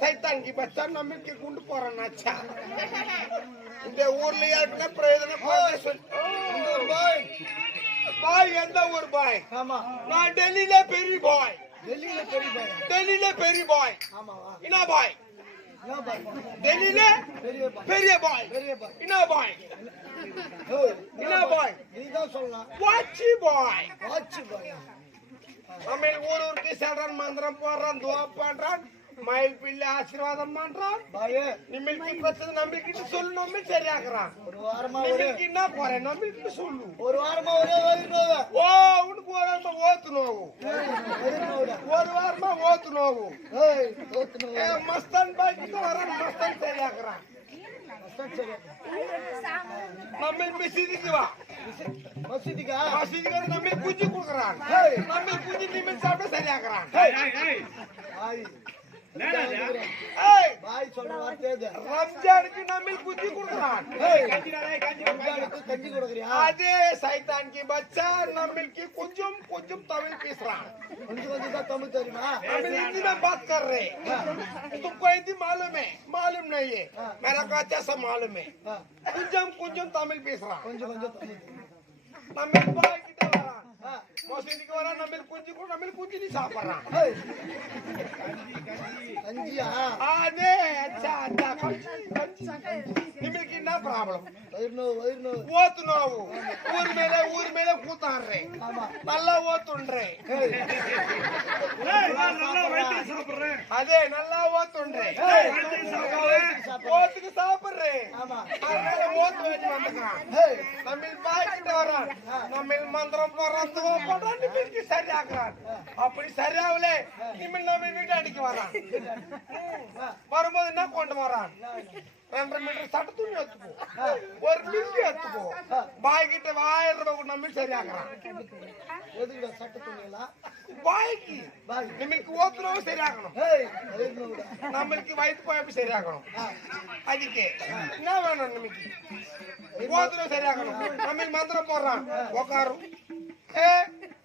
சைத்தான் கி பச்சா நம்பிக்கை கொண்டு போறான் நாச்சா இந்த ஊர்ல யாருக்குன்னா பிரயோஜனம் பாய். பாய் எந்த ஊர் பாய்? ஆமா. நான் டெல்லியில பெரிய பாய். டெல்லியில பெரிய பாய். டெல்லியில பெரிய பாய். ஆமாவா என்ன பாய்? டெல்லியில பெரிய பாய். பெரிய பாய். என்ன பாய். என்ன பாய்? தான் சொல்லலாம். வாட்சி பாய். வாட்ச் பாய். நம்ம ஊர் ஊருக்கு செல்றான் மந்திரம் போடுறான் துவா பண்றான் மயில் பிள்ளை ஆசீர்வாதம் பண்றான். நிமிழ்ச்சி பிரச்சனை நம்பிக்கிட்டு சொல்லு நம்பி சரியாக்குறான். ஒரு வாரமா ஒரே நிமிழ்ச்சி என்ன போறேன் நம்பிக்கிட்டு சொல்லு. ஒரு வாரமா ஒரே ஓ உனக்கு ஒரு வாரமா ஓத்து நோவு. ஒரு வாரமா நோவு. மஸ்தான் பாய் கிட்ட வரான் மஸ்தான் சரியாக்குறான். நம்ம மிசிதிக்கு வா. மசூதிக்கா? மசிதிக்கு வந்து நம்ம குஞ்சு கொடுக்குறான். நம்ம குஞ்சு நிமிஷம் சாப்பிட்டு சரியாக்குறான். பாய் ஏய் பாய் சொல்ற வார்த்தை இது ரம்ஜானுக்கு நம்ம குஞ்சு கொடுக்குறான் ஏய் ரம்ஜானுக்கு கஞ்சி கொடுக்குறியா அதே சைத்தான் की बच्चा नमिल की कुंजुम कुंजुम तमिल पीस रहा கொஞ்சம் கொஞ்சம் தான் தமிழ் தெரியுமா तमिल हिंदी में बात कर रहे तुमको हिंदी मालूम है मालूम नहीं है मेरा को अच्छा सा मालूम है ஆ, कुंजम कुंजुम तमिल पीस रहा கொஞ்சம் கொஞ்சம் தமிழ் தெரியும். नमिल बाय की வசதிக்கு வரா நம்ம குஞ்சு கூட நம்ம குஞ்சு நீ சாப்பிடுறான் கஞ்சியா? அதே அச்சா அச்சா என்ன ப்ராப்ளம் வயிறு நோவு ஓத்து நோவு. ஊர் மேல ஊர் மேல கூத்தாடுறேன். நல்லா ஓத்துன்றேன். நல்லா வயிற்றுக்கு அதே நல்லா ஓத்துன்றேன். ஓத்துக்கு சாப்பிடுறேன். அதனால ஓத்து வச்சு வந்துக்கிறான் நம்ம பாய்க்கிட்ட வரான். நம்ம மந்திரம் போறான் போடுறான் நிமிக்கு சரியாக்குறான் அப்படி சரியாவலே நிமில் நம்ம வீட்டு அடிக்க வரான். வரும்போது என்ன கொண்டு வரான்? ரெண்டரை மீட்டர் சட்ட துணி எடுத்துக்கோ. ஒரு மில்லி எடுத்துக்கோ. பாய்கிட்ட ஆயிரம் ரூபாய் நம்பி சரியாக்குறான். எதுக்குடா சட்டை துணியெல்லாம்? பாய்க்கு. பாய். நிமிக்கு ஓத்துறவும் சரியாக்கணும் நம்மளுக்கு வயிற்று போயப்ப சரியாக்கணும் அதுக்கு என்ன வேணும் நமக்கு ஓத்துறவும் சரியாக்கணும் நம்ம மந்திரம் போடுறான். உக்காரும் ஏ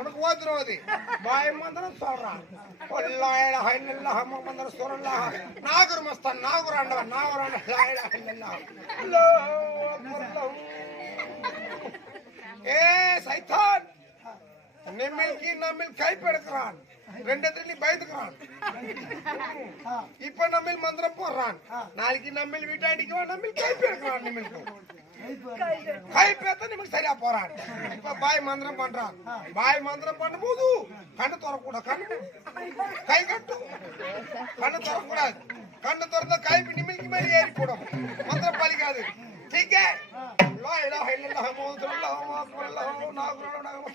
உனக்கு ஓதுறோம் அது பாய் மந்திரம் சொல்றான். கொல்லாயிட ஹைனல்லா ஹம்ம மந்திரம் நாகர் மஸ்தான் நாகூர் ஆண்டவன் நாகூர் ஆண்டவன் ஹைனல்லா அல்லாஹ் ஏ சைத்தான். நிம்மில்கி நம்மில் கைப்பெடுக்கிறான். ரெண்டு எதிரி பயந்துக்கிறான். இப்ப நம்மில் மந்திரம் போடுறான். நாளைக்கு நம்மில் வீட்டை அடிக்குவான் நம்மில் கைப்பெடுக்கிறான் நிம்மில்க்கு கை பேத்த நிமிஷம் சரியா போறான் இப்ப பாய் மந்திரம் பண்றான் பாய் மந்திரம் பண்ணும்போது கண்ணு திறக்கூடாது கண்ணு கை கட்டு கண்ணு திறக்கூடாது கண்ணு திறந்தா கை நிமிக்கு மேலே ஏறி போடும் மந்திரம் பலிக்காது ठीक है ला इलाहा इल्लल्लाह मुहम्मदुर रसूलुल्लाह अकबर अल्लाहु नागुर नागुर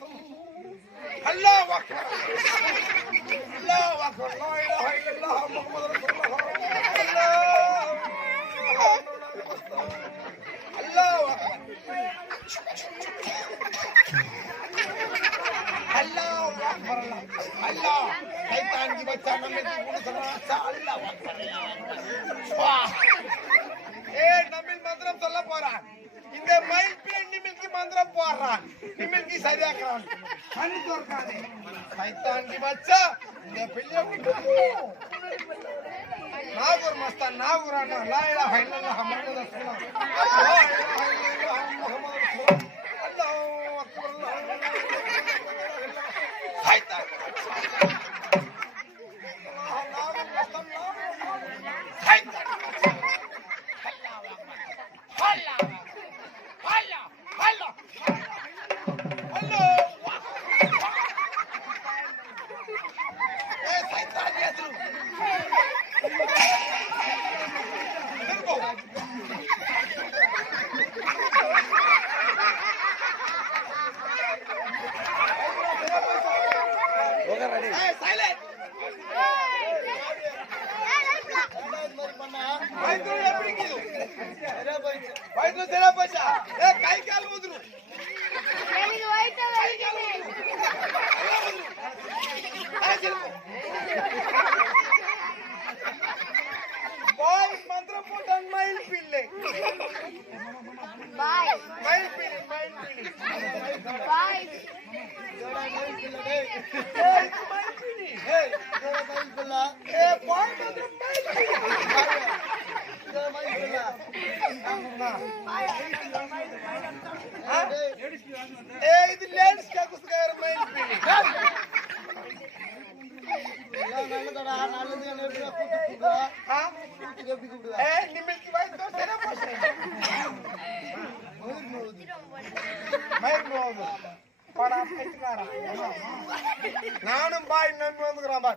अल्लाह अकबर अल्लाह अकबर ला इलाहा इल्लल्लाह मुहम्मदुर அல்லாஹ் அக்பர் அல்லாஹ் கை தாங்கி வச்சா நம்ம கூட சொன்னா அல்லாஹ் அக்பர் ஏ நம்ம மந்திரம் சொல்ல போறான் இந்த மைல் பிளேன் நிமில்க்கு மந்திரம் போடுறான் நிமில்க்கு சரியாக்குறான் கண்ணு தோற்காதே சைத்தான்கி வச்சா இந்த பிள்ளை நாகூர் மஸ்தான் நாகூர் அண்ணா லா இலாஹ இல்லல்லாஹ் முஹம்மது ரசூலுல்லாஹ் சைத்தான் நாகூர் மஸ்தான் நாகூர் சைத்தான் Silent! இது மாதிரி பண்ணா வயித்துல எப்படி இருக்குது சரியா போயிடுச்சு? வயித்துல சரியா போச்சா? ஏ கை கால் ஊதுரும் எனக்கு வயிற்று வலிக்குது. பாய் மந்திரம் போட்டான் மயில் பிள்ளை. பாய் மயில் பிள்ளை மயில் பிள்ளை. பாய் இதோட மயில் பிள்ளை டேய். ஏய், இது ஏ நிமிழ்ச்சி வயித்துல சரியா போச்சு நானும் பாய் நன்மை வந்துக்கிறான் பாய்